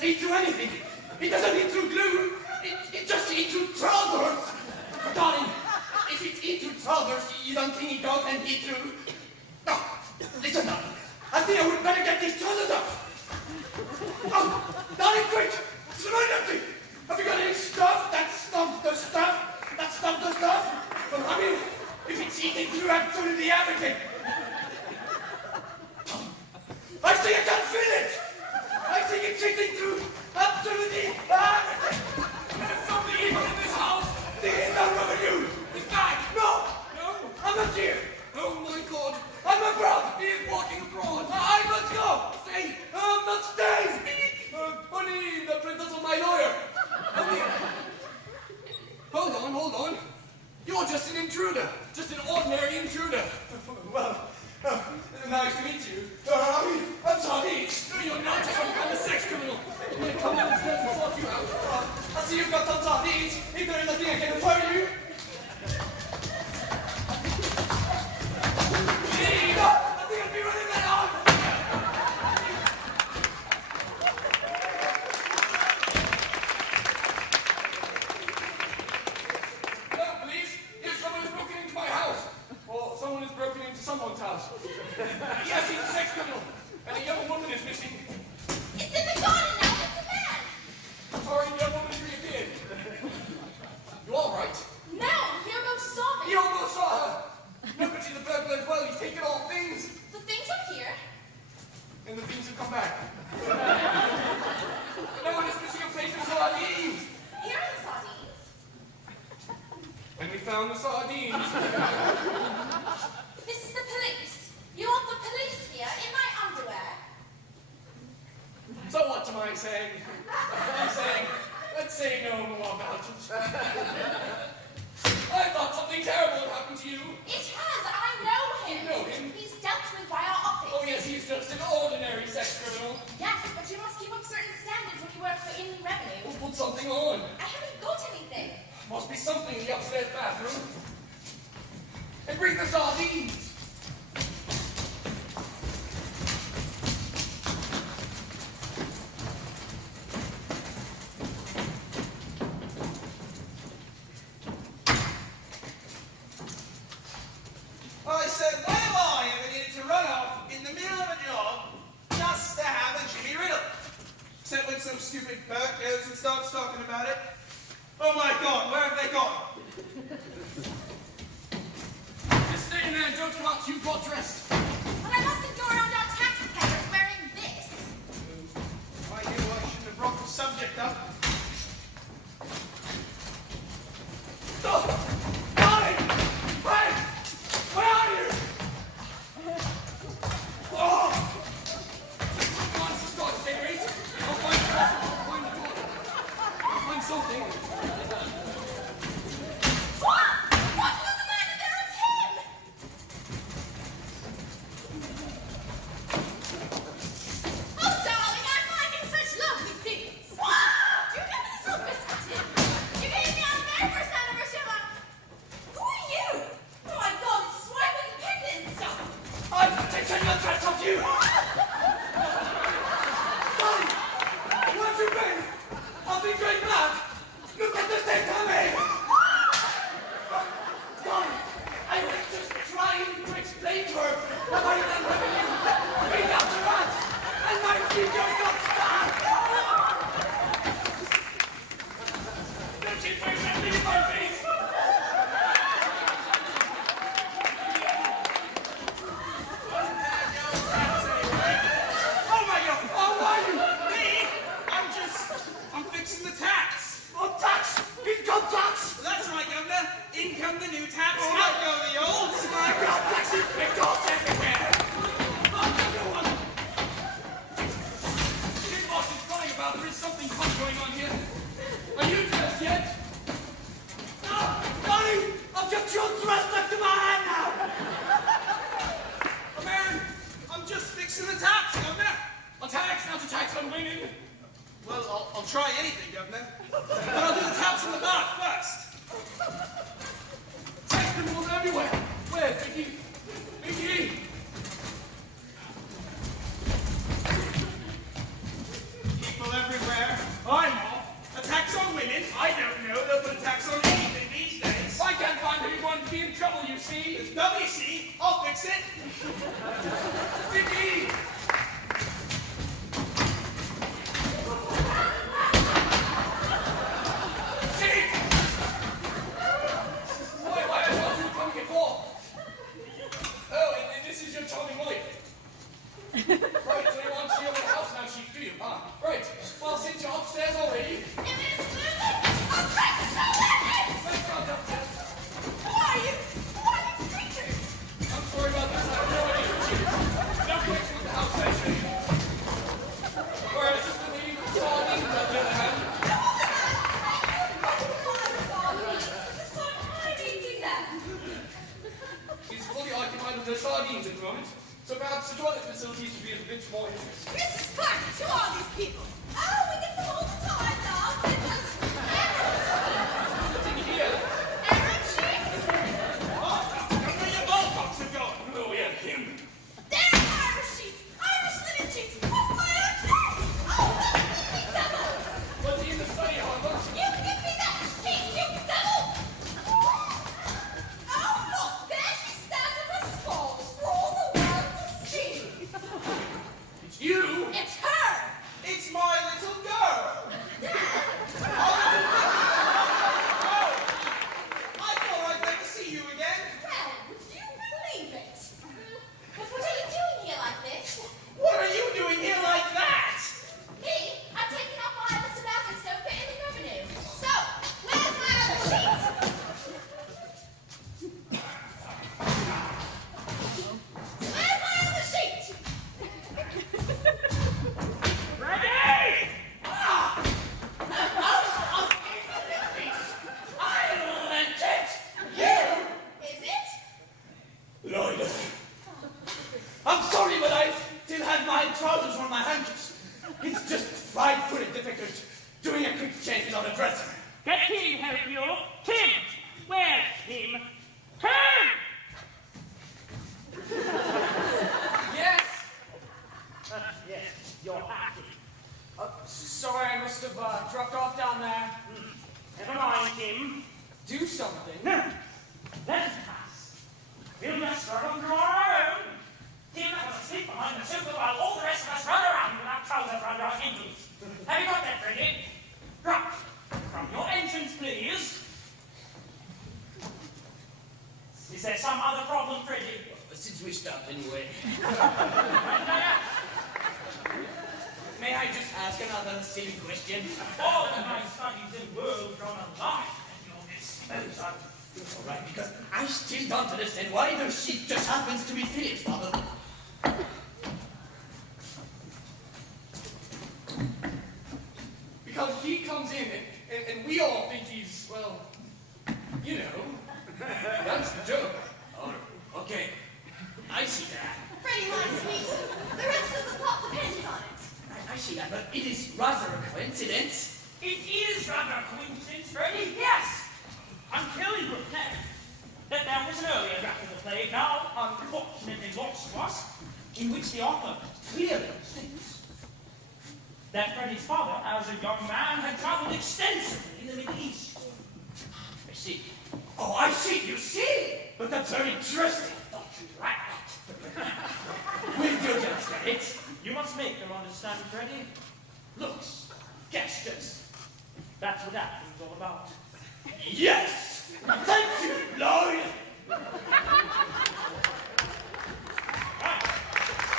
doesn't eat through anything. It doesn't eat through glue. It just eats through trousers. Darling, if it eats through trousers, you don't think it goes and eat through? No, listen, darling. I think I would better get these trousers up. Oh, darling, quick! Serenity! Have you got any stuff that stops the stuff? That stops the stuff? Well, I mean, if it's eating through absolutely everything. I think I can feel it! I think it's eating through absolutely everything! There's something evil in this house! The inbound revenue! He's back! No! No? I'm not here! Oh my god! I'm abroad! He is walking abroad! I must go! Stay! I'm not staying! Speak! Honey, the princess of my lawyer! Hold on. You're just an intruder. Just an ordinary intruder. Well, nice to meet you. I'm sorry. No, you're not just some kind of sex criminal. Here, come downstairs and sort you out. I see you've got some sardines. If there is nothing I can offer you. Leave! I think I'll be running that on. Someone has broken into someone's house. Yes, he's a sex criminal. And a young woman is missing. It's in the garden now. It's a man. Sorry, the young woman has reappeared. You all right? No, he almost saw me. He almost saw her. No, but she's a burglar as well. He's taken all things. The things are here. And the things have come back. No one is missing a plate of sardines. Here are the sardines. And we found the sardines. This is the police. You want the police here in my underwear? So what am I saying? I'm saying, let's say no more about it. I thought something terrible had happened to you. It has. I know him. You know him? He's dealt with by our office. Oh yes, he's just an ordinary sex criminal. Yes, but you must keep up certain standards when you work for Indian Revenue. We'll put something on. I haven't got anything. Must be something in the upstairs bathroom. And bring the sardines. I said, why am I ever needed to run off in the middle of a job just to have a Jimmy Riddle? Except when some stupid Bert goes and starts talking about it. Oh my god, where have they gone? Just stay in there and don't come out till you've got dressed. But I mustn't go around our taxpayers wearing this. I knew I shouldn't have brought the subject up. Oh! Allie! Hey! Where are you? Oh! Come on, start the generator. I'll find the door. I'll find something. What was the matter there? It's him! Oh, darling, I'm finding such lovely things. Do you remember this little biscuit tin? You gave me on the very first anniversary of our... Who are you? Oh my god, this is why I wouldn't pick it and stuff. I'm taking your dress off you! Darling! Where have you been? I've been going mad! Look at the state I'm in! Darling, I was just trying to explain to her that I am revenue bring out the rats and my future got stuck! Don't you bring that thing in my face! Oh my god! Oh, are you? Me? I'm fixing the tax. Oh, tax! Income tax! That's right, Governor. In come the new tax, Oh, out go the old. My God, taxes picked off everywhere! Oh, everyone! Your boss is crying about there is something fun going on here. Are you dressed yet? No! Darling! I've got your dress stuck to my hand now! Oh, man, I'm just fixing the tax, Governor. A tax, not a tax on winning. Well, I'll try anything, Governor. But I'll do the taps in the bath first. Tax criminals everywhere. Where, Vicky? Vicky! People everywhere Vicky! Sheet! Why are you coming here for? Oh, and this is your charming wife. Right, so you want to see your house now, Sheet, do you? Right. Well, since you're upstairs already... It is I'll break the soul Let's go downstairs. Who are you? Who are these creatures? I'm sorry about this. I have no idea who she is. No connection with the house, actually. Whereas just the lady with the sardines, on the other hand. He's fully occupied with the sardines at the moment, so perhaps the toilet facilities would be of a bit more interest. Mrs. Clark, who are these people? Oh, we get them all the time, Doc. Nothing here. Aaron sheets? Where your ball box have gone? Oh, yeah, him. They're Irish sheets. Irish linen sheets. Off my own head. Oh, look, you devil. What's in the study, however? You give me that sheet, you devil. Oh, look, there she stands with her skulls for all the world to see. It's you. It's her. It's my little girl. Dad. Oh, I thought I'd never see you again. Well, would you believe it? But what are you doing here like this? What are you doing here like that? Me? I'm taking off my other sabbatics don't fit in the revenue. So, where's my other sheet? Where's my other sheet? Ready! Most of English. I lent it. You. Is it? Lloyd. I'm sorry, but I still have my trousers on my handkerchiefs. It's just frightfully difficult doing a quick change on a dresser. Get him, help you. Tim! Where's him? Tim! Yes. Yes, you're happy. Sorry, I must have dropped off down there. Never mind, Tim. Do something. Let us pass. We'll just start on our own. Tim was asleep behind the sofa while all the rest of us run around with our trousers around our ankles. Have you got that, Freddie? Drop. From your entrance, please. Is there some other problem, Freddie? Since we stopped anyway. May I just ask another silly question? All of my studies in world from a life at your disposal. All right, because I still don't understand why the sheet just happens to be Philip's father. Because he comes in and we all think he's, well, you know, that's the joke. Oh, okay. I see that. Freddie, my sweet. The rest of the plot depends on it. I see that, but it is rather a coincidence. It is rather a coincidence, Freddie, yes! Until you reflect that there was an earlier draft of the play, now unfortunately lost to us, in which the author clearly states that Freddie's father, as a young man, had traveled extensively in the Middle East. I see. Oh, I see, you see! But that's very interesting. Don't you like that? We'll do just it. You must make them understand, Freddie. Looks, gestures. That's what acting's all about. Yes! Thank you, Lloyd!